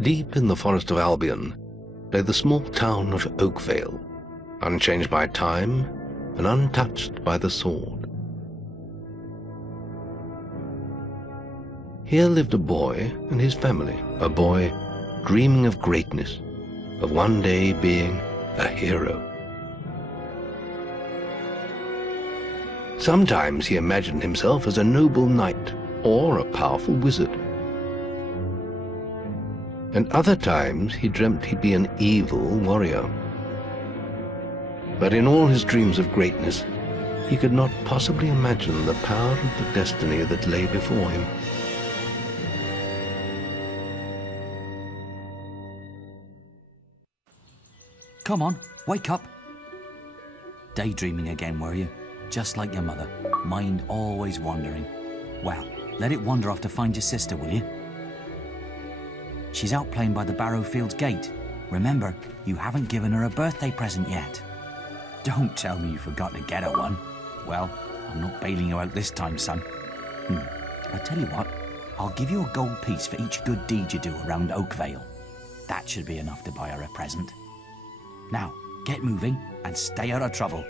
Deep in the forest of Albion lay the small town of Oakvale, unchanged by time and untouched by the sword. Here lived a boy and his family, a boy dreaming of greatness, of one day being a hero. Sometimes he imagined himself as a noble knight or a powerful wizard. And other times he dreamt he'd be an evil warrior. But in all his dreams of greatness, he could not possibly imagine the power of the destiny that lay before him. Come on, wake up. Daydreaming again, were you? Just like your mother. Mind always wandering. Well, let it wander off to find your sister, will you? She's out playing by the Barrowfields gate. Remember, you haven't given her a birthday present yet. Don't tell me you forgot to get her one. Well, I'm not bailing you out this time, son. I tell you what, I'll give you a gold piece for each good deed you do around Oakvale. That should be enough to buy her a present. Now, get moving and stay out of trouble.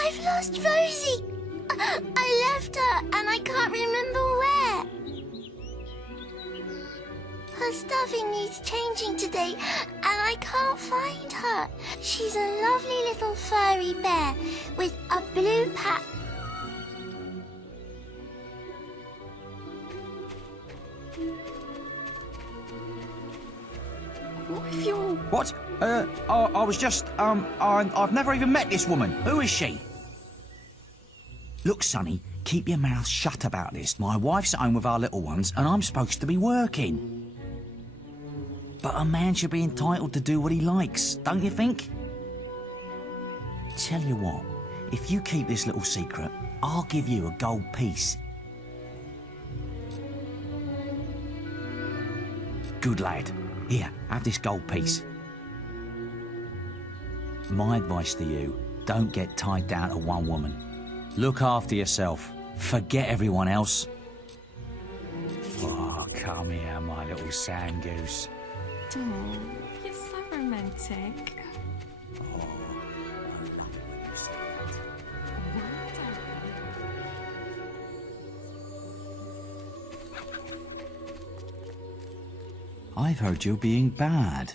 I've lost Rosie. I left her and I can't remember where. Her stuffing needs changing today and I can't find her. She's a lovely little furry bear with a blue pack. What if you're... What? I was just, I've never even met this woman. Who is she? Look, Sonny, keep your mouth shut about this. My wife's at home with our little ones, and I'm supposed to be working. But a man should be entitled to do what he likes, don't you think? Tell you what, if you keep this little secret, I'll give you a gold piece. Good lad. Here, have this gold piece. My advice to you, don't get tied down to one woman. Look after yourself. Forget everyone else. Oh, come here, my little sand goose. Oh, you're so romantic. Oh, I love it when you say that. I've heard you're being bad.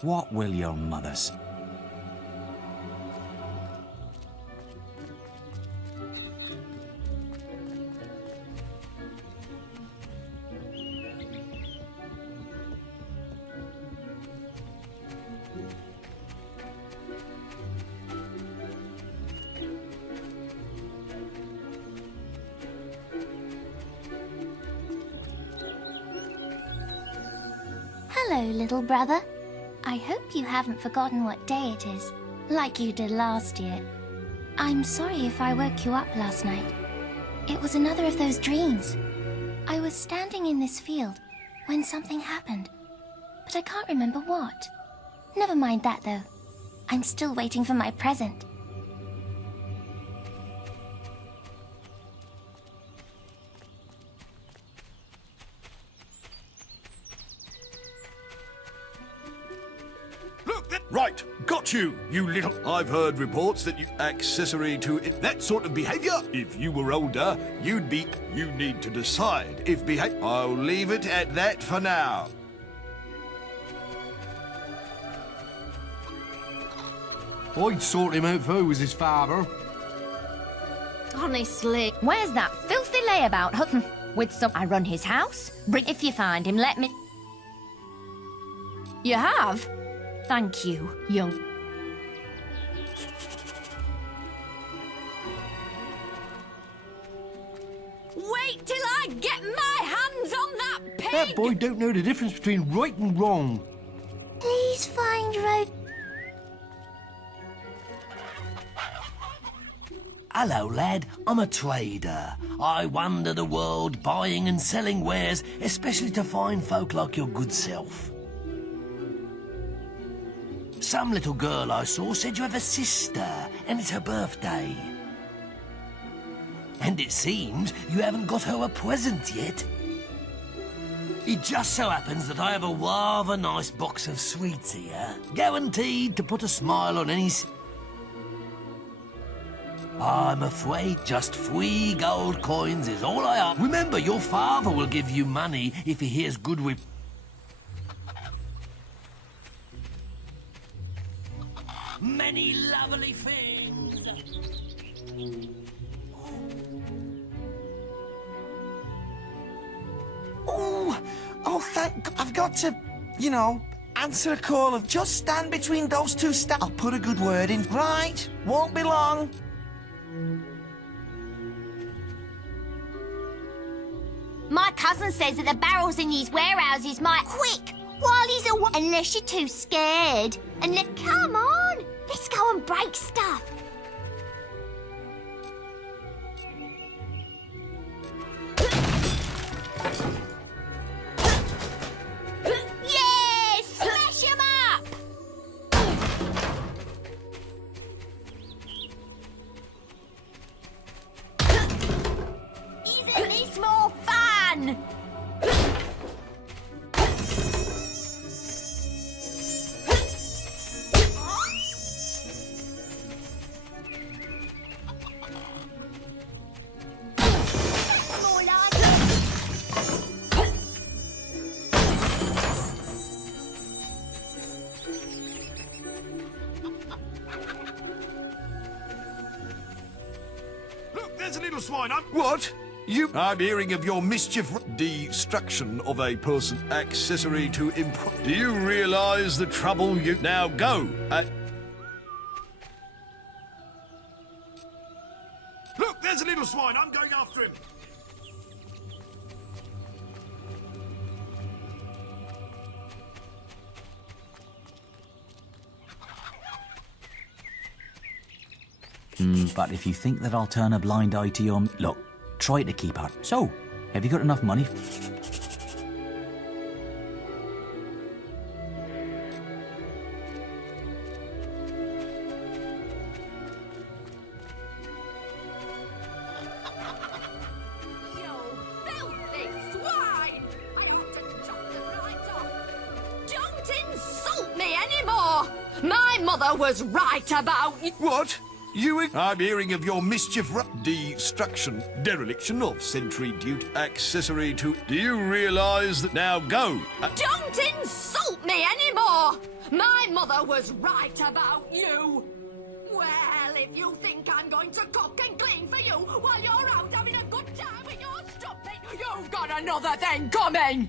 What will your mothers? Hello, little brother. I hope you haven't forgotten what day it is, like you did last year. I'm sorry if I woke you up last night. It was another of those dreams. I was standing in this field when something happened, but I can't remember what. Never mind that, though. I'm still waiting for my present. Right, got you, you little... I've heard reports that you accessory to it, that sort of behaviour. If you were older, you'd be... You need to decide if behave... I'll leave it at that for now. I'd sort him out if I was his father. Honestly, where's that filthy layabout, Hutton? With some... I run his house. If you find him, let me... You have? Thank you, young... Wait till I get my hands on that pig! That boy don't know the difference between right and wrong. Please find Rose. Hello, lad. I'm a trader. I wander the world buying and selling wares, especially to fine folk like your good self. Some little girl I saw said you have a sister, and it's her birthday. And it seems you haven't got her a present yet. It just so happens that I have a rather nice box of sweets here, guaranteed to put a smile on any... I'm afraid just 3 gold coins is all I ask. Remember, your father will give you money if he hears good rep... Many lovely things. Oh, thank God. I've got to, you know, answer a call of just stand between those two I'll put a good word in. Right, won't be long. My cousin says that the barrels in these warehouses might... Quick! While he's away... Unless you're too scared. And then, come on! Let's go and break stuff. Yes! Smash him up! Isn't this more fun? More like Look, there's a little swine. What? I'm hearing of your mischief, destruction of a person, accessory to Do you realize the trouble you... Now go! Look, there's a little swine. I'm going after him. But if you think that I'll turn a blind eye to your... Look, try to keep up. So, have you got enough money? You filthy swine! I want to chop them right off. Don't insult me anymore! My mother was right about you. What? I'm hearing of your mischief, destruction, dereliction of sentry duty, accessory to... Do you realize that... Now go! Don't insult me anymore! My mother was right about you. Well, if you think I'm going to cook and clean for you while you're out having a good time with your stuffing, you've got another thing coming!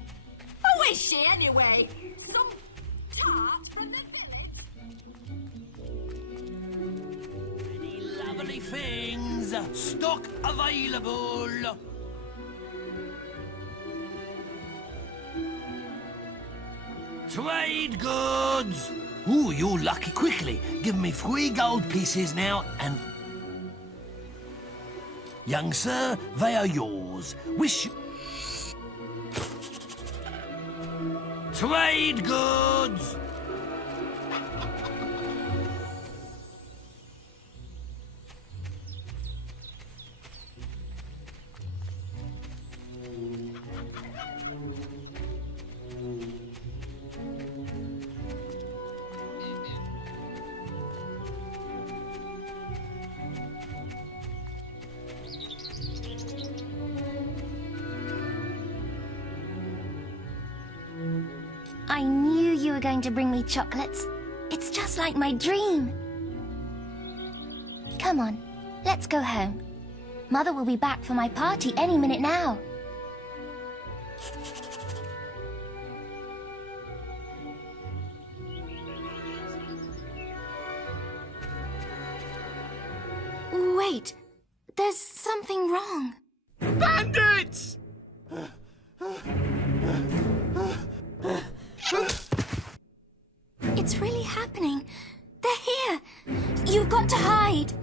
Who is she anyway? Some tart from the village? Lovely things. Stock available. Trade goods. Ooh, you're lucky. Quickly, give me 3 gold pieces now and... Young sir, they are yours. Wish you... Trade goods. I knew you were going to bring me chocolates. It's just like my dream. Come on, let's go home. Mother will be back for my party any minute now. Wait, there's something wrong. Bandits! It's really happening. They're here. You've got to hide.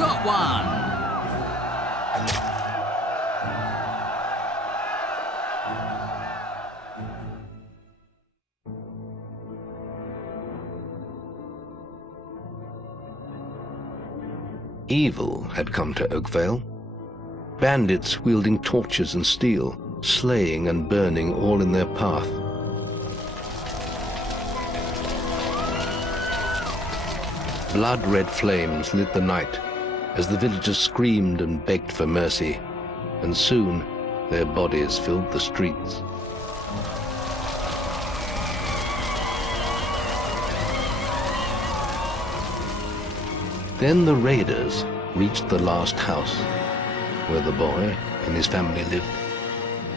got one! Evil had come to Oakvale. Bandits wielding torches and steel, slaying and burning all in their path. Blood-red flames lit the night as the villagers screamed and begged for mercy, and soon their bodies filled the streets. Then the raiders reached the last house, where the boy and his family lived.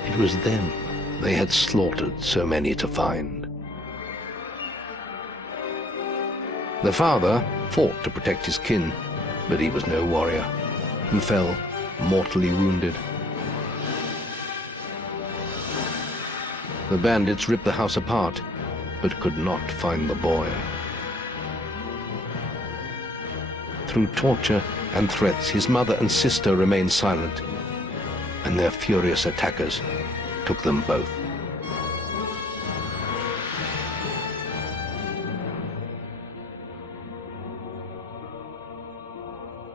It was them they had slaughtered so many to find. The father fought to protect his kin, but he was no warrior, and fell mortally wounded. The bandits ripped the house apart, but could not find the boy. Through torture and threats, his mother and sister remained silent, and their furious attackers took them both.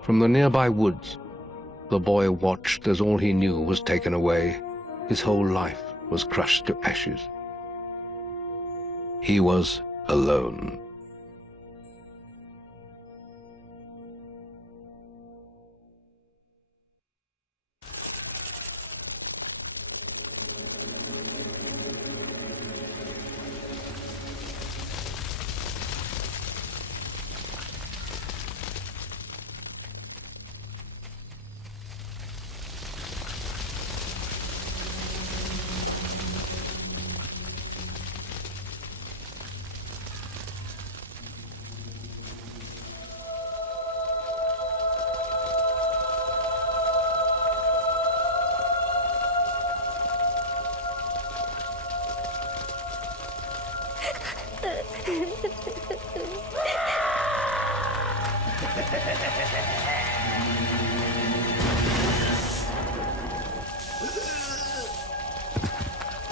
From the nearby woods, the boy watched as all he knew was taken away. His whole life was crushed to ashes. He was alone.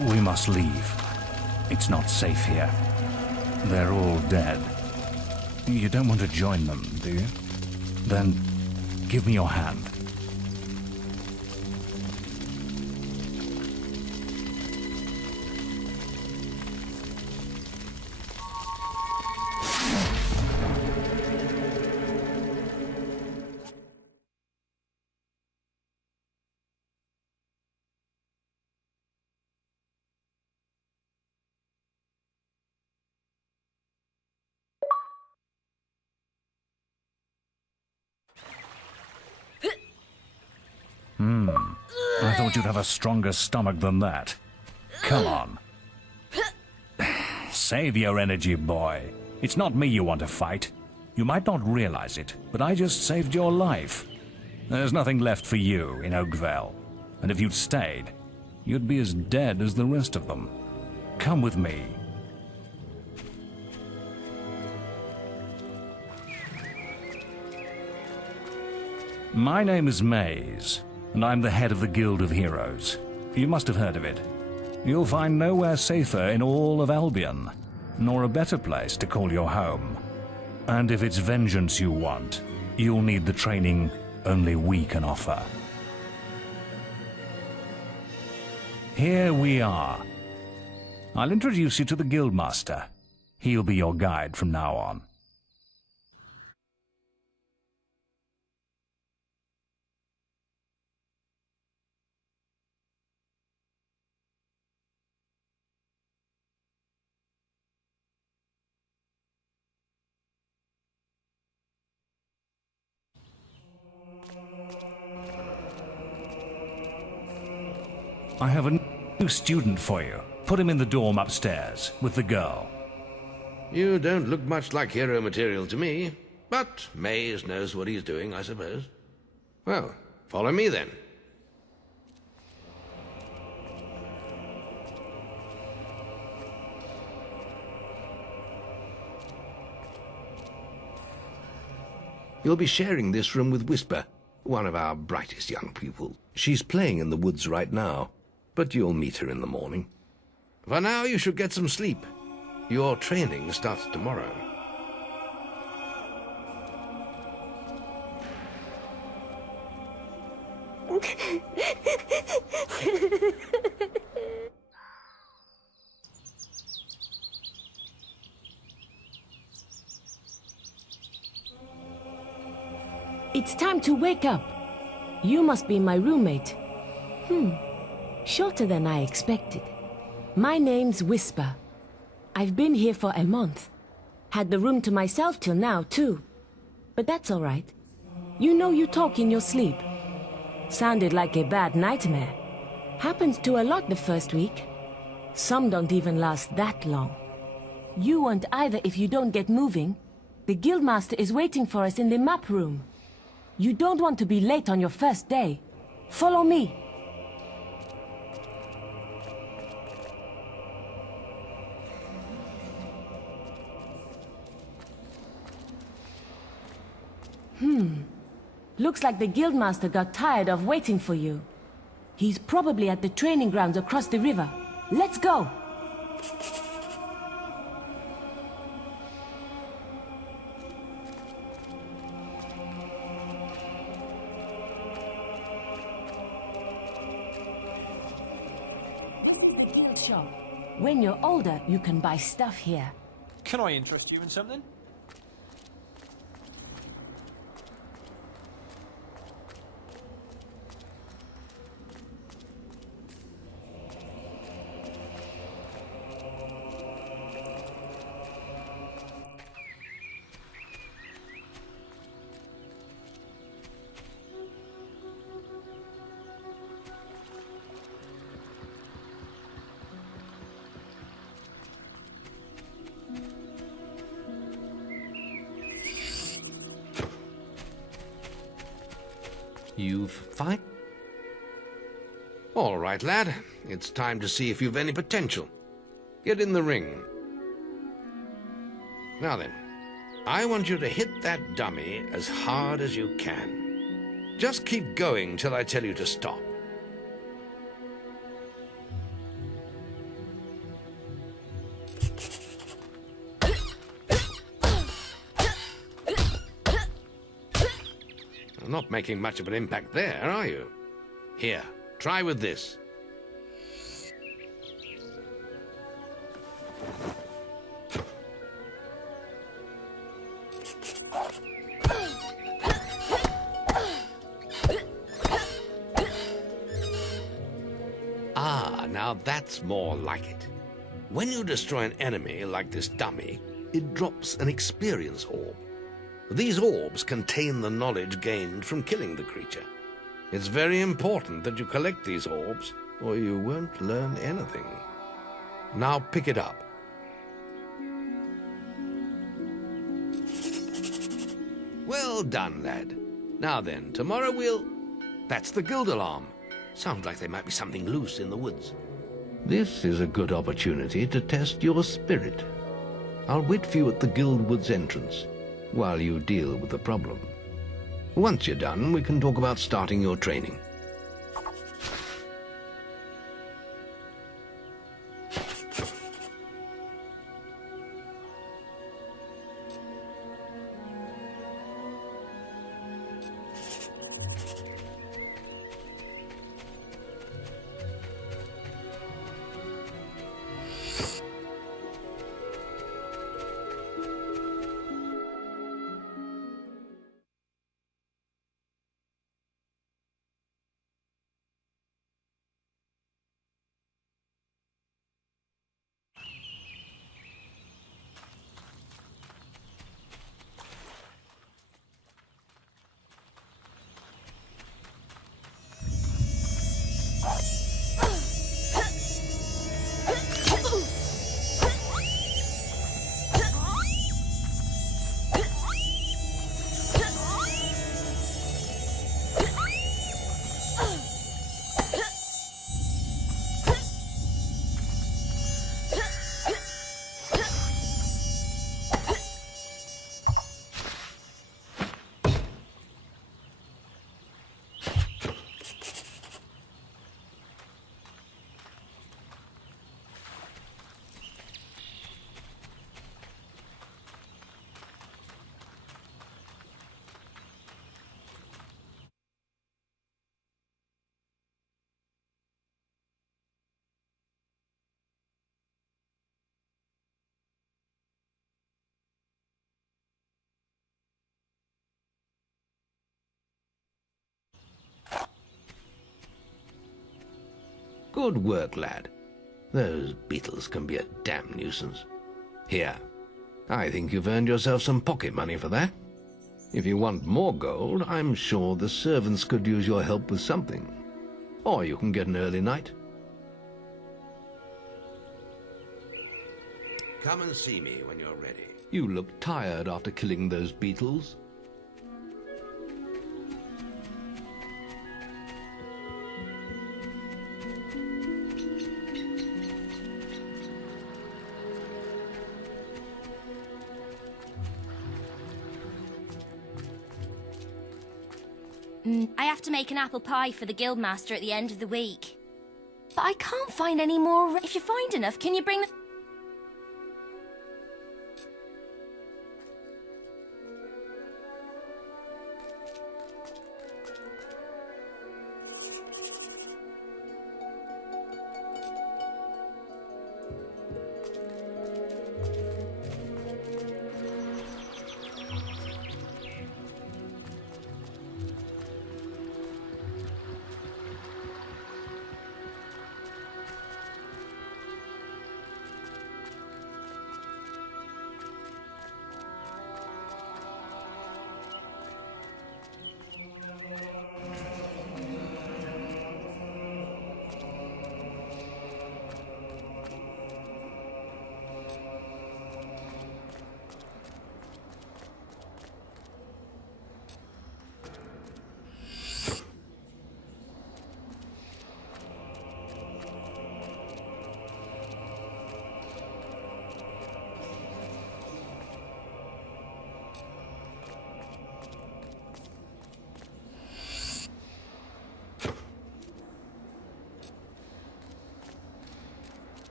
We must leave. It's not safe here. They're all dead. You don't want to join them, do you? Then give me your hand. I thought you'd have a stronger stomach than that. Come on. Save your energy, boy. It's not me you want to fight. You might not realize it, but I just saved your life. There's nothing left for you in Oakvale. And if you'd stayed, you'd be as dead as the rest of them. Come with me. My name is Maze, and I'm the head of the Guild of Heroes. You must have heard of it. You'll find nowhere safer in all of Albion, nor a better place to call your home. And if it's vengeance you want, you'll need the training only we can offer. Here we are. I'll introduce you to the Guildmaster. He'll be your guide from now on. I have a new student for you. Put him in the dorm upstairs, with the girl. You don't look much like hero material to me, but Maze knows what he's doing, I suppose. Well, follow me then. You'll be sharing this room with Whisper, one of our brightest young pupils. She's playing in the woods right now, but you'll meet her in the morning. For now, you should get some sleep. Your training starts tomorrow. It's time to wake up. You must be my roommate. Shorter than I expected. My name's Whisper. I've been here for a month. Had the room to myself till now, too. But that's all right. You know you talk in your sleep. Sounded like a bad nightmare. Happens to a lot the first week. Some don't even last that long. You won't either if you don't get moving. The Guildmaster is waiting for us in the map room. You don't want to be late on your first day. Follow me. Looks like the Guildmaster got tired of waiting for you. He's probably at the training grounds across the river. Let's go! Guild shop. When you're older, you can buy stuff here. Can I interest you in something? You've fight? All right, lad. It's time to see if you've any potential. Get in the ring. Now then, I want you to hit that dummy as hard as you can. Just keep going till I tell you to stop. Not making much of an impact there, are you? Here, try with this. Ah, now that's more like it. When you destroy an enemy like this dummy, it drops an experience orb. These orbs contain the knowledge gained from killing the creature. It's very important that you collect these orbs, or you won't learn anything. Now pick it up. Well done, lad. Now then, tomorrow we'll... That's the guild alarm. Sounds like there might be something loose in the woods. This is a good opportunity to test your spirit. I'll wait for you at the guild woods entrance while you deal with the problem. Once you're done, we can talk about starting your training. Good work, lad. Those beetles can be a damn nuisance. Here, I think you've earned yourself some pocket money for that. If you want more gold, I'm sure the servants could use your help with something. Or you can get an early night. Come and see me when you're ready. You look tired after killing those beetles. I have to make an apple pie for the guildmaster at the end of the week. But I can't find any more. If you find enough, can you bring them?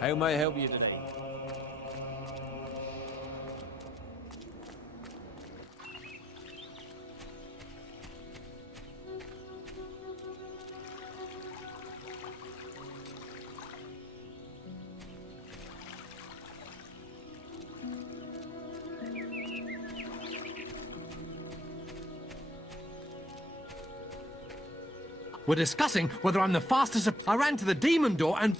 How may I help you today? We're discussing whether I'm the fastest. I ran to the demon door and...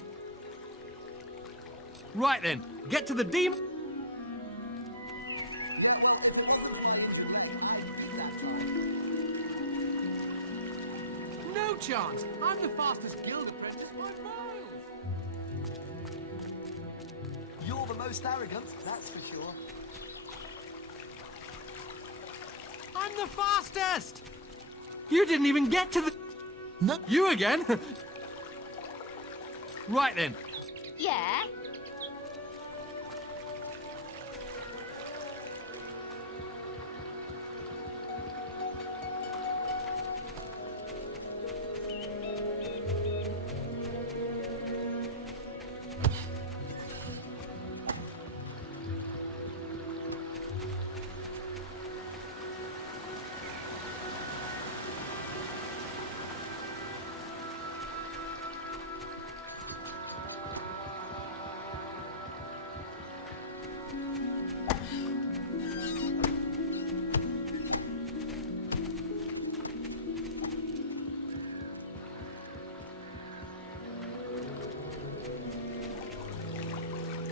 Right then, get to the demon... No chance! I'm the fastest guild apprentice by miles! You're the most arrogant, that's for sure. I'm the fastest! You didn't even get to the... No. You again? Right then. Yeah?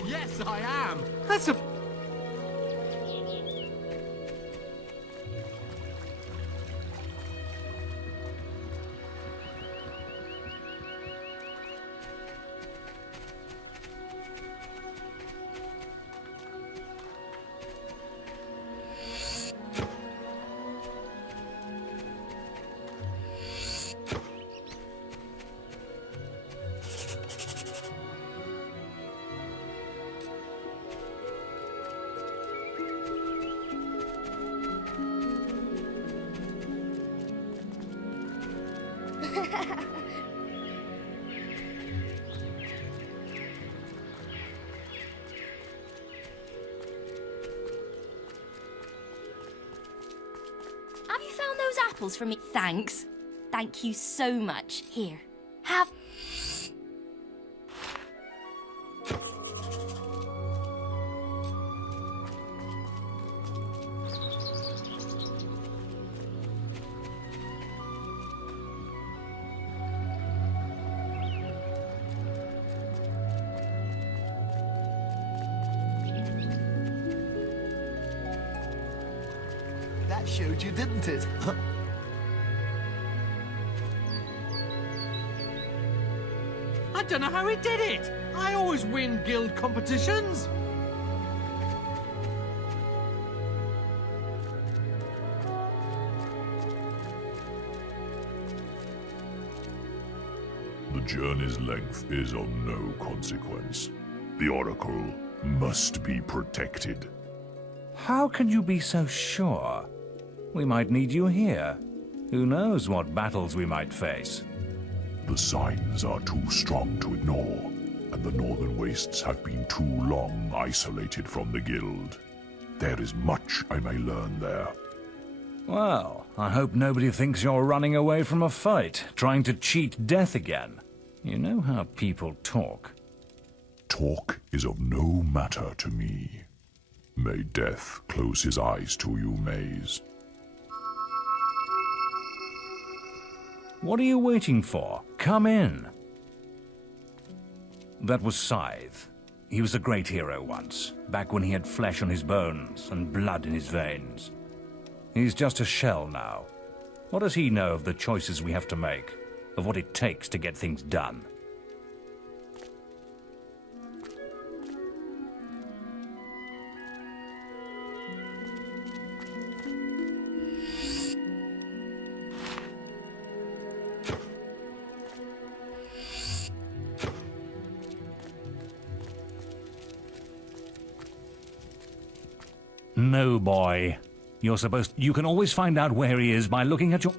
Yes, I am. That's a... Have you found those apples for me? Thanks. Thank you so much. Here, have... That showed you, didn't it? I don't know how he did it. I always win guild competitions. The journey's length is of no consequence. The Oracle must be protected. How can you be so sure? We might need you here. Who knows what battles we might face? The signs are too strong to ignore, and the Northern Wastes have been too long isolated from the Guild. There is much I may learn there. Well, I hope nobody thinks you're running away from a fight, trying to cheat death again. You know how people talk. Talk is of no matter to me. May death close his eyes to you, Maze. What are you waiting for? Come in. That was Scythe. He was a great hero once, back when he had flesh on his bones and blood in his veins. He's just a shell now. What does he know of the choices we have to make, of what it takes to get things done? No, boy. You can always find out where he is by looking at your...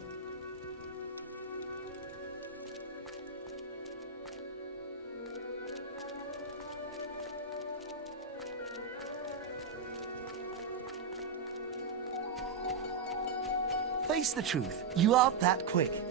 Face the truth, you aren't that quick.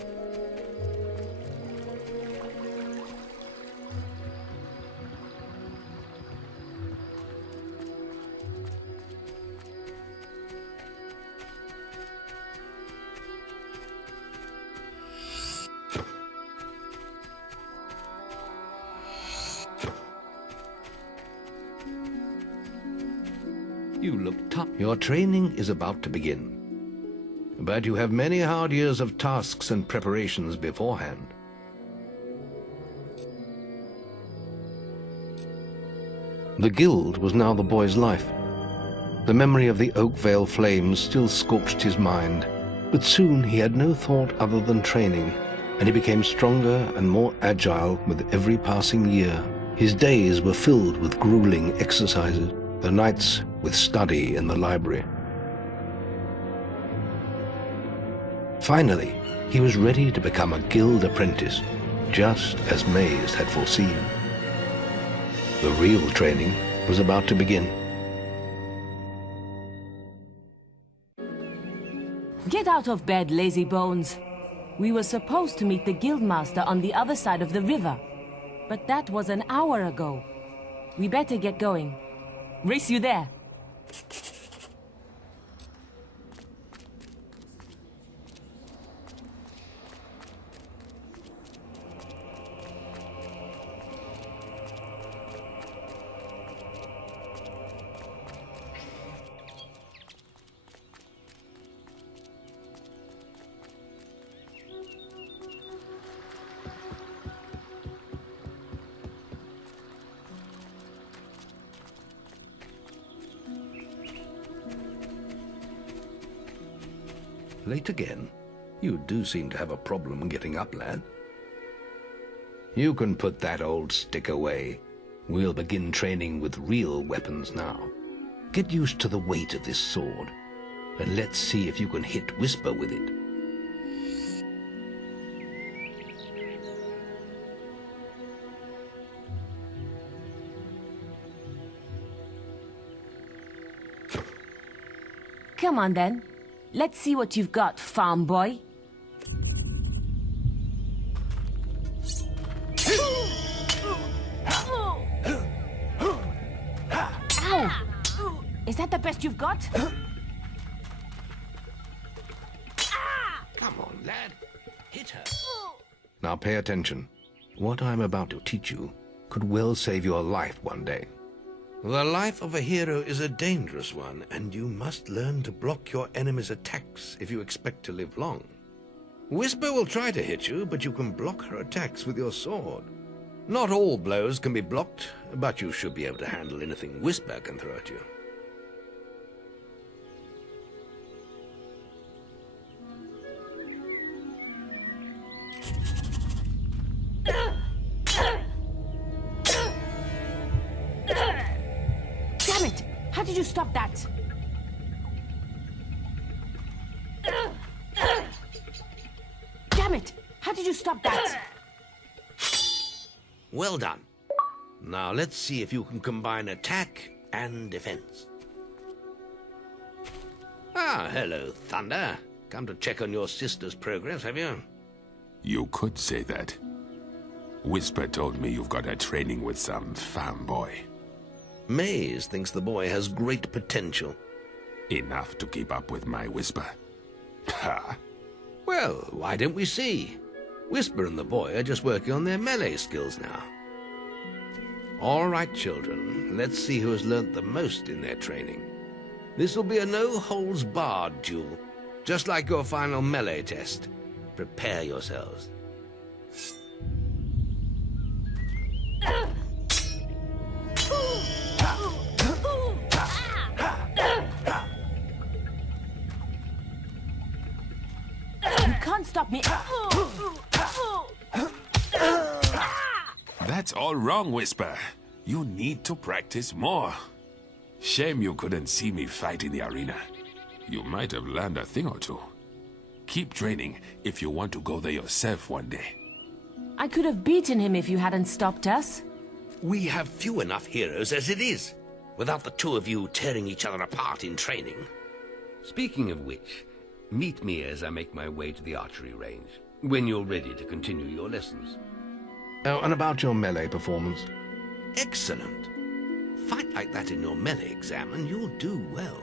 You look tough. Your training is about to begin. But you have many hard years of tasks and preparations beforehand. The guild was now the boy's life. The memory of the Oakvale flames still scorched his mind, but soon he had no thought other than training, and he became stronger and more agile with every passing year. His days were filled with grueling exercises, the nights with study in the library. Finally, he was ready to become a guild apprentice, just as Maze had foreseen. The real training was about to begin. Get out of bed, lazy bones. We were supposed to meet the guildmaster on the other side of the river, but that was an hour ago. We better get going. Race you there. Late again? You do seem to have a problem getting up, lad. You can put that old stick away. We'll begin training with real weapons now. Get used to the weight of this sword, and let's see if you can hit Whisper with it. Come on then. Let's see what you've got, farm boy. Ow! Is that the best you've got? Come on, lad. Hit her. Now pay attention. What I'm about to teach you could well save your life one day. The life of a hero is a dangerous one, and you must learn to block your enemy's attacks if you expect to live long. Whisper will try to hit you, but you can block her attacks with your sword. Not all blows can be blocked, but you should be able to handle anything Whisper can throw at you. Damn it! How did you stop that? Damn it! How did you stop that? Well done. Now let's see if you can combine attack and defense. Ah, hello, Thunder. Come to check on your sister's progress, have you? You could say that. Whisper told me you've got a training with some farm boy. Maze thinks the boy has great potential. Enough to keep up with my Whisper. Ha! Well, why don't we see? Whisper and the boy are just working on their melee skills now. All right, children, let's see who has learnt the most in their training. This will be a no-holds-barred duel, just like your final melee test. Prepare yourselves. You can't stop me. That's all wrong, Whisper. You need to practice more. Shame you couldn't see me fight in the arena. You might have learned a thing or two. Keep training if you want to go there yourself one day. I could have beaten him if you hadn't stopped us. We have few enough heroes as it is, without the two of you tearing each other apart in training. Speaking of which, meet me as I make my way to the archery range, when you're ready to continue your lessons. Oh, and about your melee performance? Excellent. Fight like that in your melee exam and you'll do well.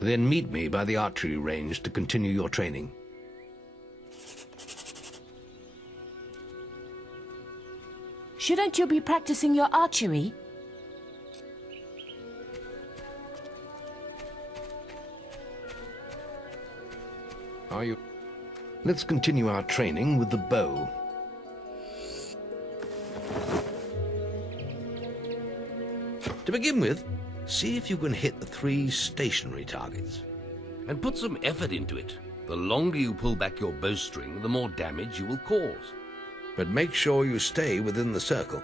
Then meet me by the archery range to continue your training. Shouldn't you be practicing your archery? Are you? Let's continue our training with the bow. To begin with, see if you can hit the 3 stationary targets. And put some effort into it. The longer you pull back your bowstring, the more damage you will cause. But make sure you stay within the circle.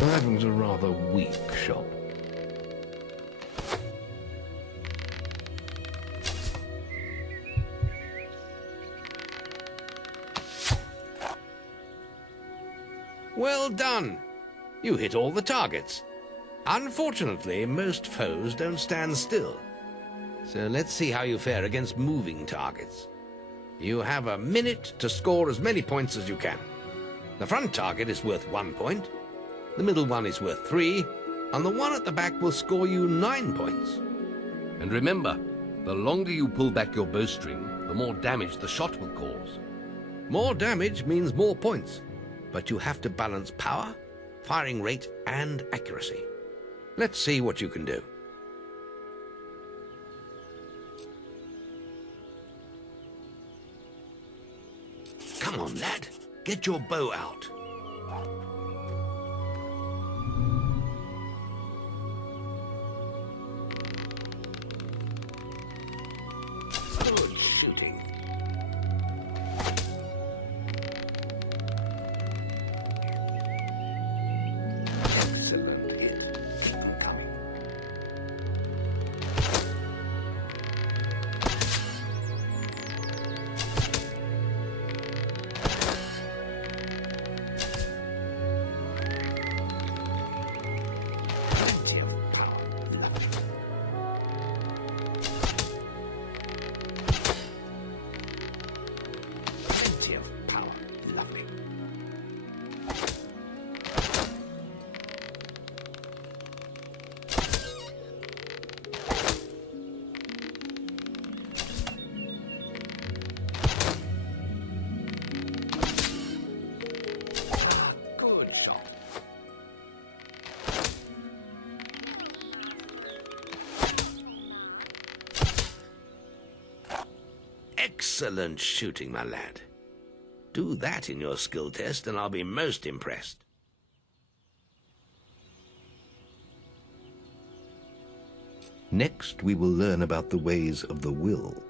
That was a rather weak shot. Well done! You hit all the targets. Unfortunately, most foes don't stand still. So let's see how you fare against moving targets. You have a minute to score as many points as you can. The front target is worth 1 point, the middle one is worth 3, and the one at the back will score you 9 points. And remember, the longer you pull back your bowstring, the more damage the shot will cause. More damage means more points, but you have to balance power, firing rate, and accuracy. Let's see what you can do. Come on, lad. Get your bow out. Good shooting. Excellent shooting, my lad. Do that in your skill test and I'll be most impressed. Next, we will learn about the ways of the will.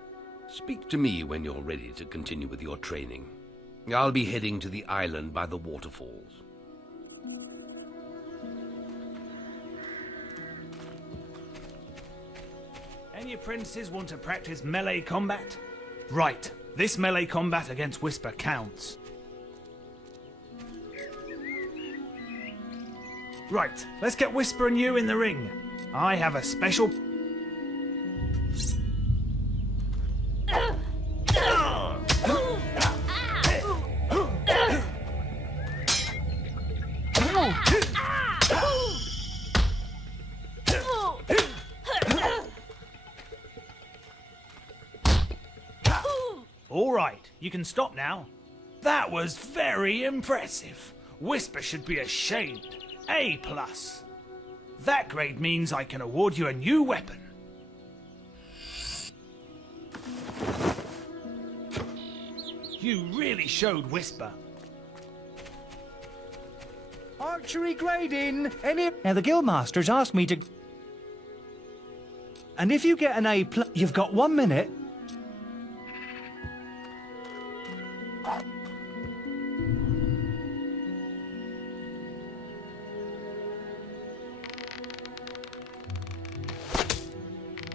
Speak to me when you're ready to continue with your training. I'll be heading to the island by the waterfalls. Any princes want to practice melee combat? Right, this melee combat against Whisper counts. Right, let's get Whisper and you in the ring. I have a special... All right, you can stop now. That was very impressive. Whisper should be ashamed. A+. That grade means I can award you a new weapon. You really showed Whisper. Archery grading. Now the guildmasters asked me to... And if you get an A+, you've got 1 minute.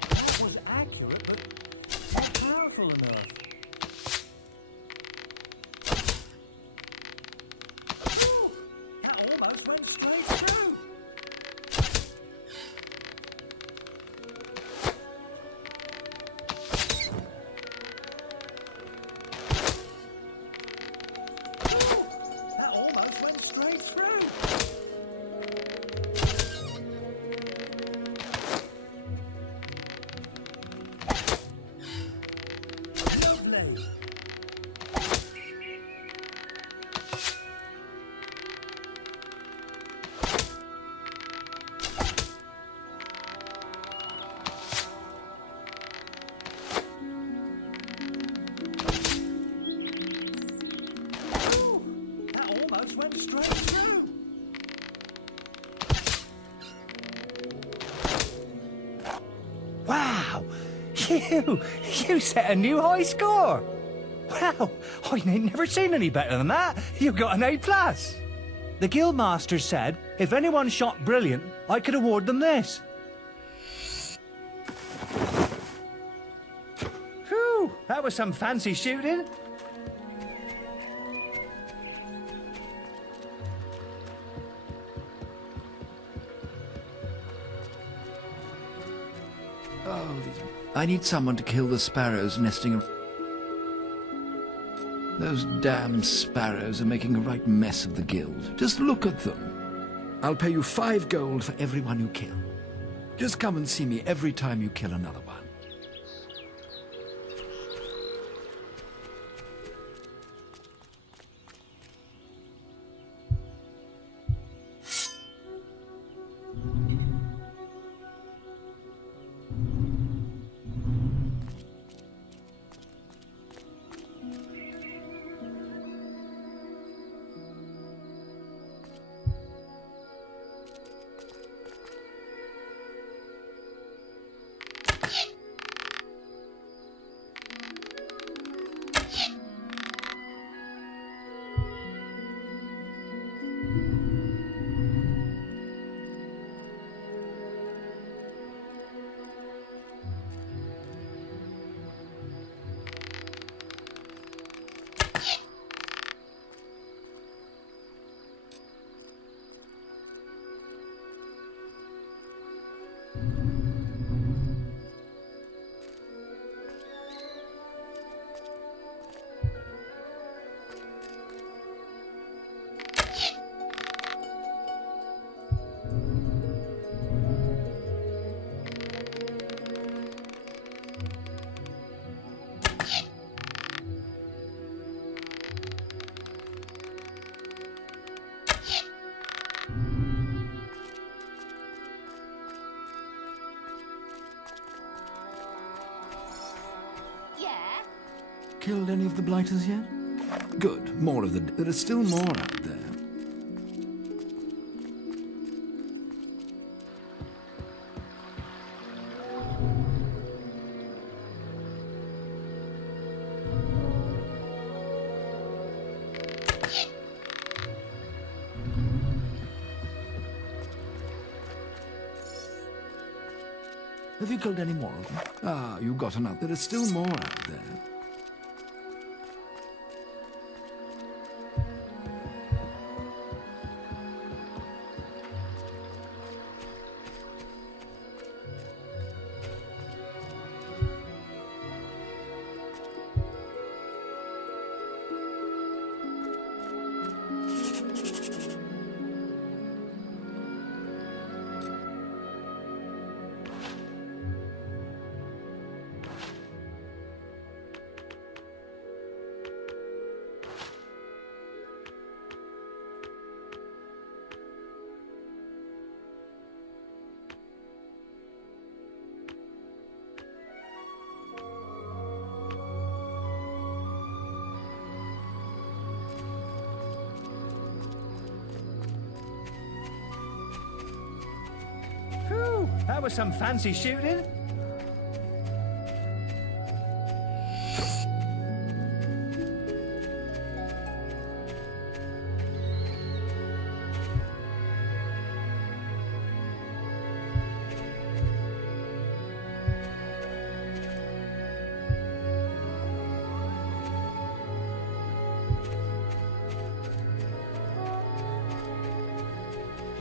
That was accurate, but not powerful enough. That almost went straight through. That almost went straight through. Lovely. That almost went straight through. Wow! You set a new high score! Wow! I've never seen any better than that! You got an A+! The guildmaster said if anyone shot brilliant, I could award them this. Phew! That was some fancy shooting. Oh, I need someone to kill the sparrows nesting. Those damn sparrows are making a right mess of the guild. Just look at them. I'll pay you 5 gold for every one you kill. Just come and see me every time you kill another one. killed any of the blighters yet? Good. More of the... There are still more out there. Have you killed any more of them? Ah, you got enough. There are still more out there. Whew, that was some fancy shooting.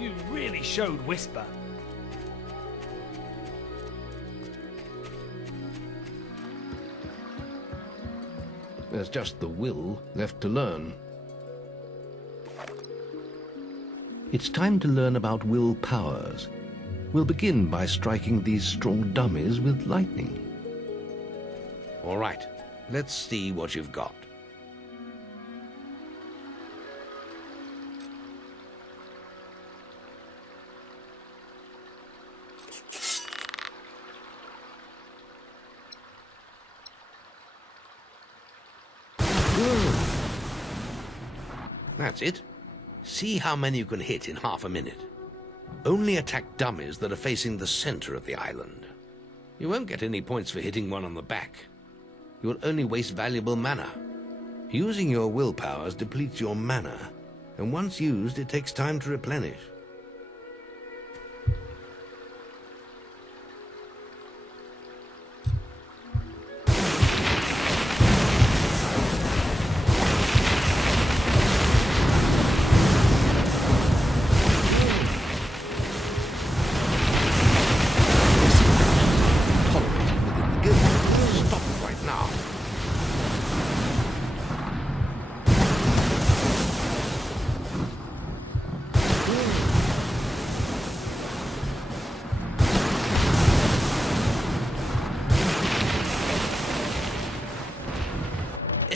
You really showed Whisper. There's just the will left to learn. It's time to learn about will powers. We'll begin by striking these straw dummies with lightning. All right, let's see what you've got. That's it. See how many you can hit in half a minute. Only attack dummies that are facing the center of the island. You won't get any points for hitting one on the back. You will only waste valuable mana. Using your will powers depletes your mana, and once used, it takes time to replenish.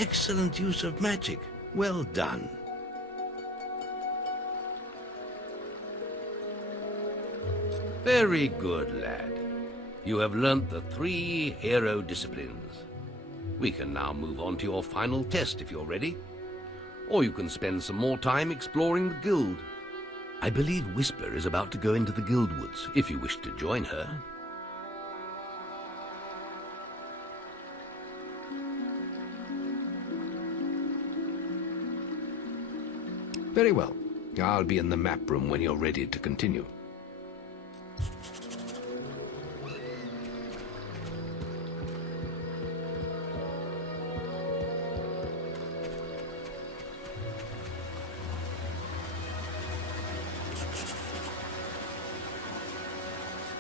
Excellent use of magic. Well done. Very good, lad. You have learnt the 3 hero disciplines. We can now move on to your final test if you're ready. Or you can spend some more time exploring the guild. I believe Whisper is about to go into the guild woods, if you wish to join her. Very well. I'll be in the map room when you're ready to continue.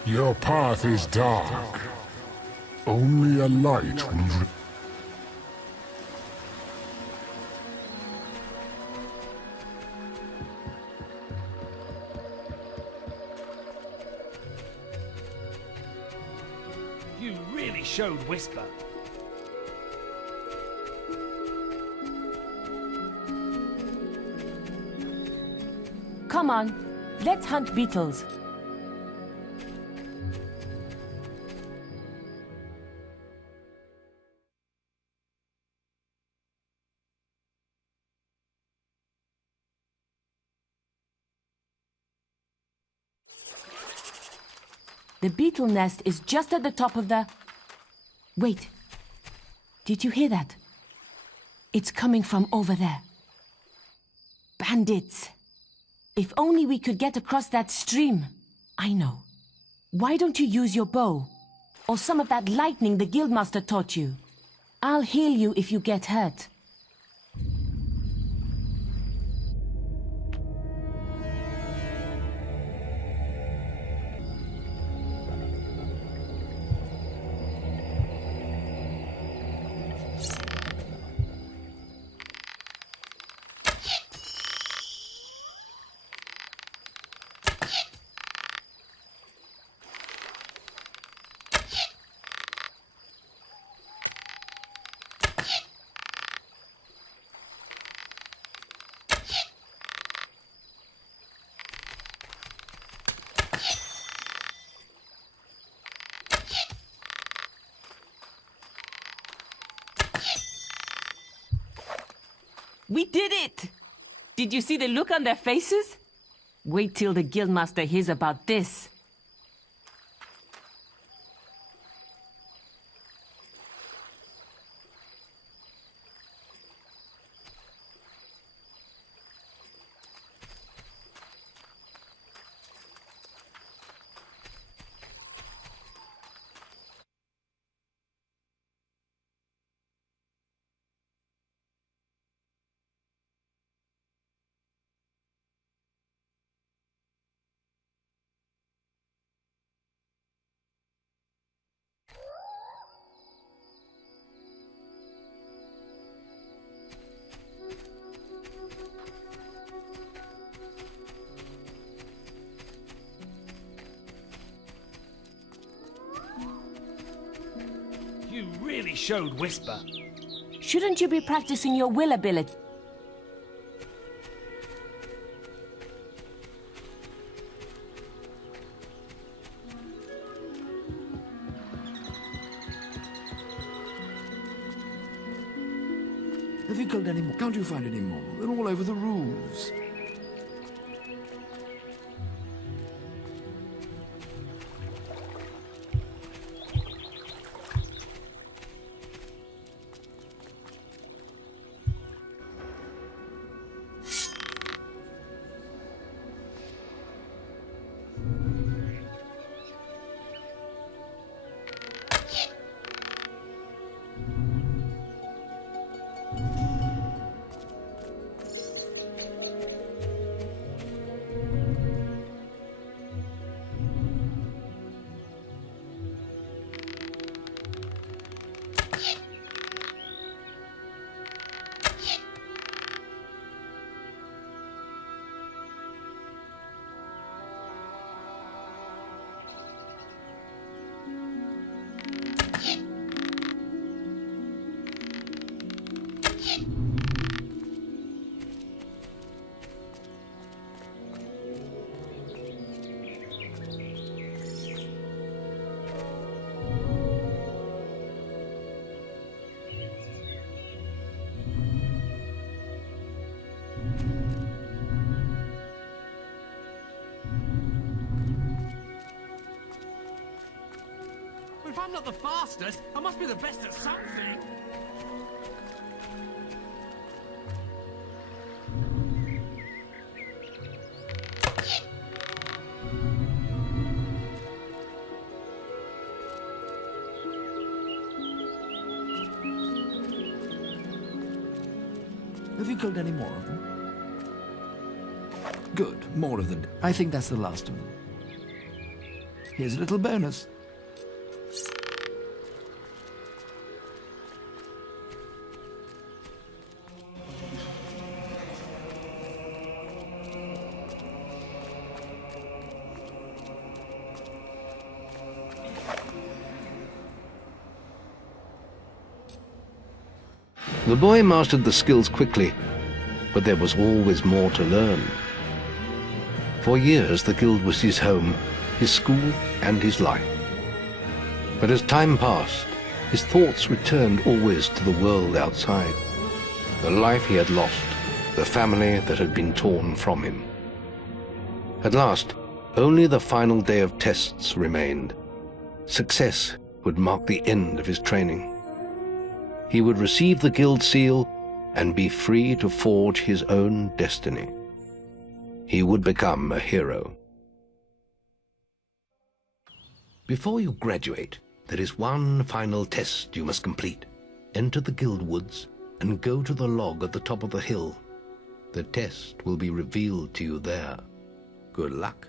Your path is dark. Only a light will... You really showed Whisper. Come on, let's hunt beetles. The beetle nest is just at the top of the... Wait. Did you hear that? It's coming from over there. Bandits. If only we could get across that stream. I know. Why don't you use your bow? Or some of that lightning the guildmaster taught you? I'll heal you if you get hurt. We did it! Did you see the look on their faces? Wait till the guildmaster hears about this. You really showed Whisper. Shouldn't you be practicing your will ability? Have you killed any more? Can't you find any more? They're all over the roofs. If I'm not the fastest, I must be the best at something. Have you killed any more of them? Good, more of them. I think that's the last of them. Here's a little bonus. The boy mastered the skills quickly, but there was always more to learn. For years the guild was his home, his school, and his life. But as time passed, his thoughts returned always to the world outside, the life he had lost, the family that had been torn from him. At last, Only the final day of tests remained. Success would mark the end of his training. He would receive the guild seal and be free to forge his own destiny. He would become a hero. Before you graduate, there is one final test you must complete. Enter the guild woods and go to the log at the top of the hill. The test will be revealed to you there. Good luck.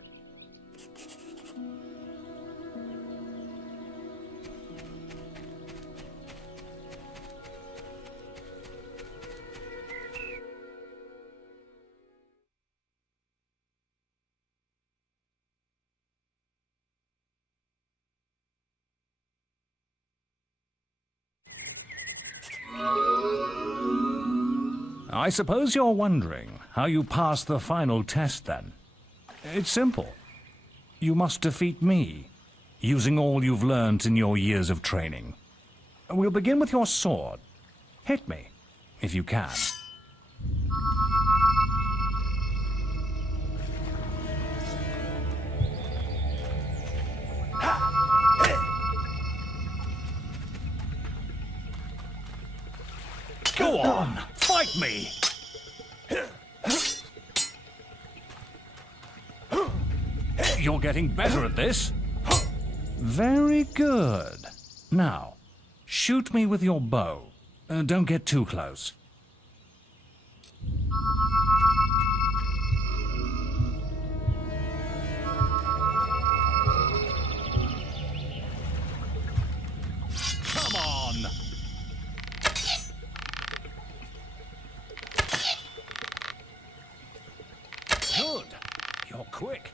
I suppose you're wondering how you pass the final test, then. It's simple. You must defeat me, using all you've learned in your years of training. We'll begin with your sword. Hit me, if you can. Go on, fight me! You're getting better at this. Very good. Now, shoot me with your bow. Don't get too close. Come on! Good. You're quick.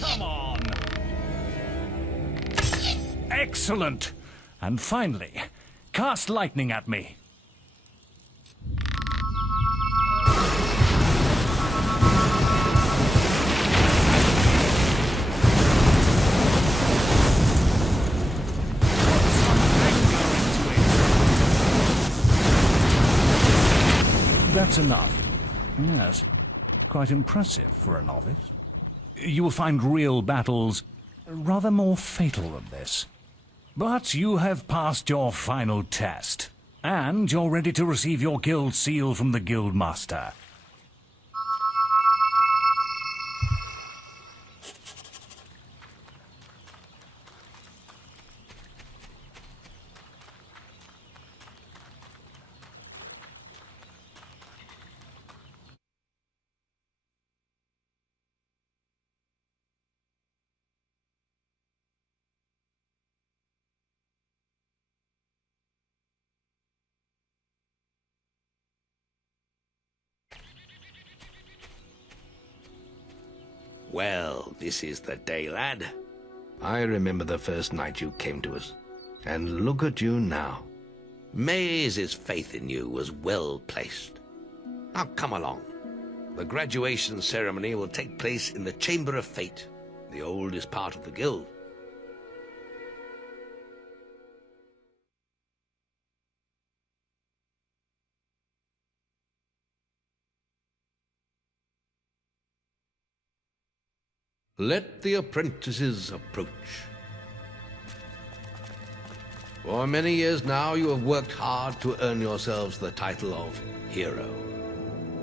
Come on! Excellent! And finally, cast lightning at me. That's enough. Yes, quite impressive for a novice. You will find real battles rather more fatal than this. But you have passed your final test, and you're ready to receive your guild seal from the guild master. Well, this is the day, lad. I remember the first night you came to us. And look at you now. Maze's faith in you was well placed. Now come along. The graduation ceremony will take place in the Chamber of Fate, the oldest part of the guild. Let the apprentices approach. For many years now you have worked hard to earn yourselves the title of hero.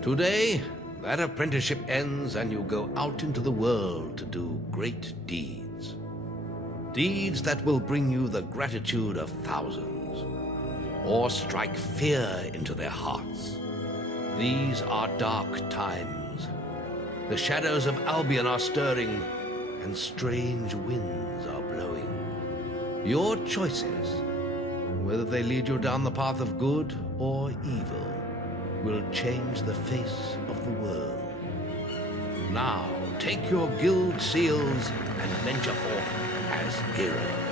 Today, that apprenticeship ends and you go out into the world to do great deeds. Deeds that will bring you the gratitude of thousands, or strike fear into their hearts. These are dark times. The shadows of Albion are stirring, and strange winds are blowing. Your choices, whether they lead you down the path of good or evil, will change the face of the world. Now, take your guild seals and venture forth as heroes.